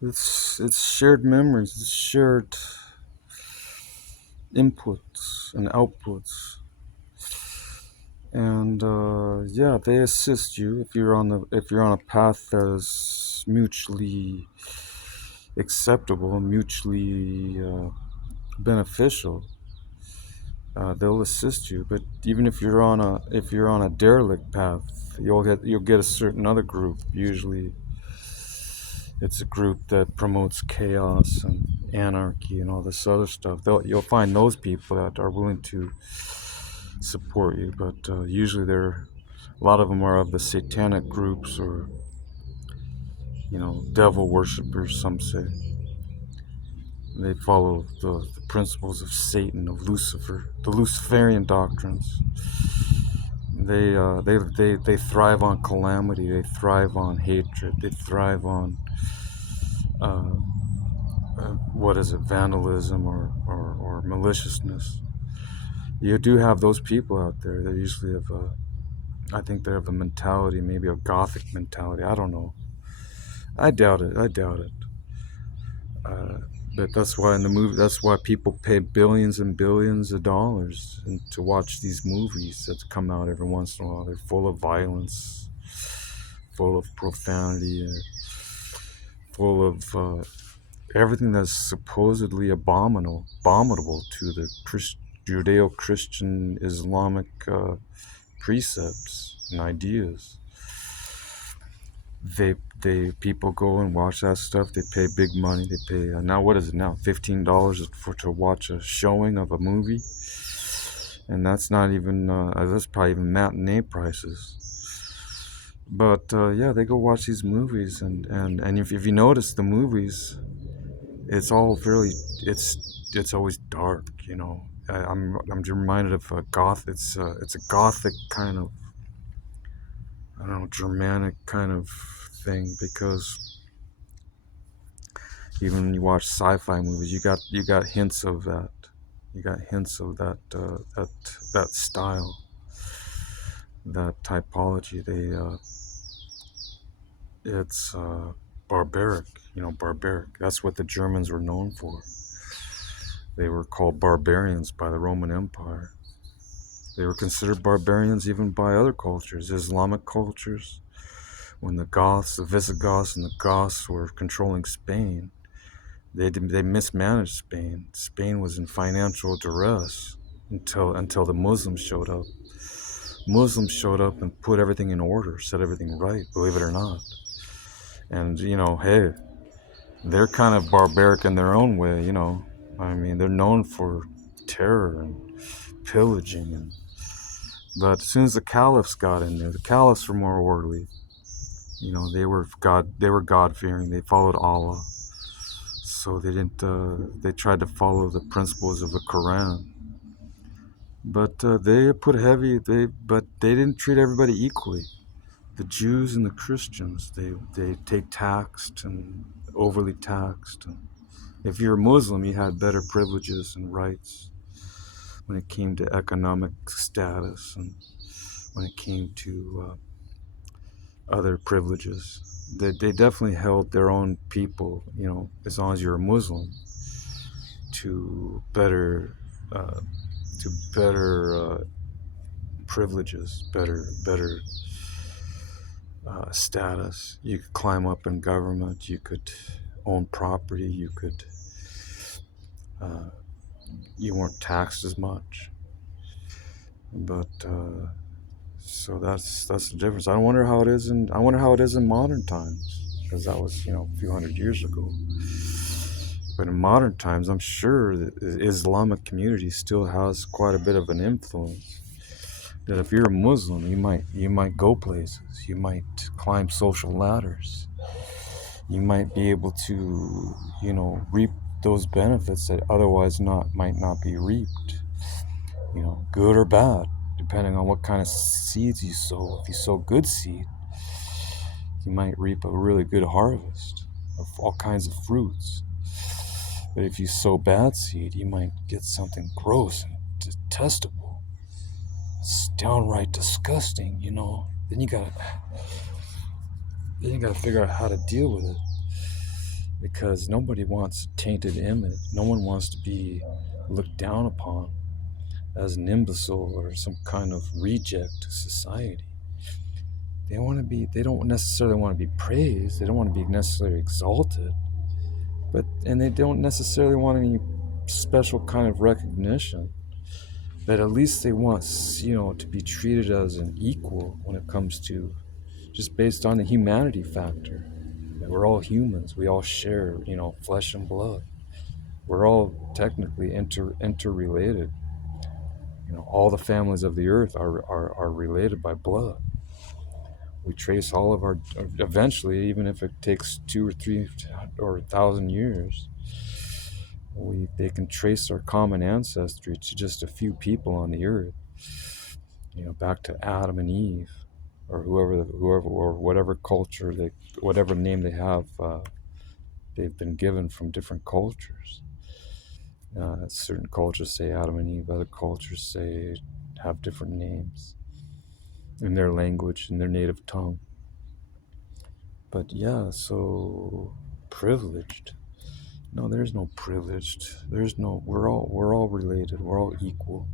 It's shared memories, it's shared inputs and outputs, and yeah, they assist you if you're on a path that is mutually acceptable, mutually beneficial. They'll assist you, but even if you're on a derelict path, you'll get a certain other group. Usually, it's a group that promotes chaos and anarchy and all this other stuff. You'll find those people that are willing to support you, but usually a lot of them are of the satanic groups or devil worshippers. Some say they follow the principles of Satan, of Lucifer, the Luciferian doctrines. They thrive on calamity. They thrive on hatred. They thrive on uh, what is it, vandalism or maliciousness. You do have those people out there. They usually have I think they have a mentality, maybe a gothic mentality. I don't know. I doubt it. I doubt it. Uh, but that's why in the movie, that's why people pay billions and billions of dollars to watch these movies that come out every once in a while. They're full of violence, full of profanity, full of everything that's supposedly abominable to the Judeo-Christian Islamic precepts and ideas. They people go and watch that stuff. They pay big money. They pay now, what is it now, $15 for to watch a showing of a movie, and that's not even that's probably even matinee prices. But yeah, they go watch these movies, and if you notice the movies, it's all fairly it's always dark. I'm reminded of a it's a gothic kind of, I don't know, Germanic kind of thing, because even when you watch sci-fi movies, you got hints of that. You got hints of that style, that typology. It's barbaric. Barbaric. That's what the Germans were known for. They were called barbarians by the Roman Empire. They were considered barbarians even by other cultures, Islamic cultures. When the Goths, the Visigoths, and the Goths were controlling Spain, they mismanaged Spain. Spain was in financial duress until the Muslims showed up. Muslims showed up and put everything in order, set everything right, believe it or not. And hey, they're kind of barbaric in their own way. I mean, they're known for terror and pillaging, but as soon as the caliphs got in there, the caliphs were more orderly. They were God-fearing. They followed Allah. So they didn't. They tried to follow the principles of the Quran, but they put heavy. But they didn't treat everybody equally. The Jews and the Christians, they take taxed and overly taxed. And if you're a Muslim, you had better privileges and rights when it came to economic status and when it came to other privileges. They definitely held their own people, as long as you're a Muslim, to better uh, privileges, better status. You could climb up in government. You could own property. Uh, you weren't taxed as much. But so that's the difference. I wonder how it is in modern times, because that was a few hundred years ago. But in modern times, I'm sure that the Islamic community still has quite a bit of an influence. That if you're a Muslim, you might go places, you might climb social ladders, you might be able to reap those benefits that otherwise might not be reaped. Good or bad, depending on what kind of seeds you sow. If you sow good seed, you might reap a really good harvest of all kinds of fruits. But if you sow bad seed, you might get something gross and detestable. It's downright disgusting, Then you gotta figure out how to deal with it. because nobody wants a tainted image. No one wants to be looked down upon as an imbecile or some kind of reject to society. They don't necessarily want to be praised. They don't want to be necessarily exalted, and they don't necessarily want any special kind of recognition. But at least they want, to be treated as an equal when it comes to just based on the humanity factor. That we're all humans. We all share, flesh and blood. We're all technically interrelated. All the families of the earth are related by blood. We trace all of our, eventually, even if it takes 2 or 3 or 1,000 years, they can trace our common ancestry to just a few people on the earth, back to Adam and Eve, or whoever or whatever culture whatever name they have, they've been given from different cultures. Certain cultures say Adam and Eve, other cultures have different names in their language, in their native tongue. But yeah, so privileged. No, there's no privileged. We're all related. We're all equal.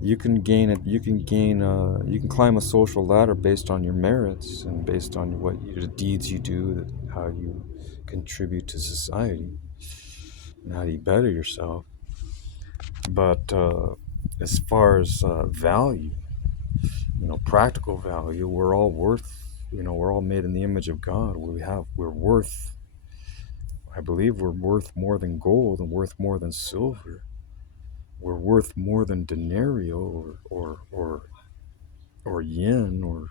You can gain it. You can climb a social ladder based on your merits and based on the deeds you do, how you contribute to society, and how do you better yourself. But as far as value, practical value, we're all worth. We're all made in the image of God. We're worth. I believe we're worth more than gold and worth more than silver. We're worth more than denarii or yen or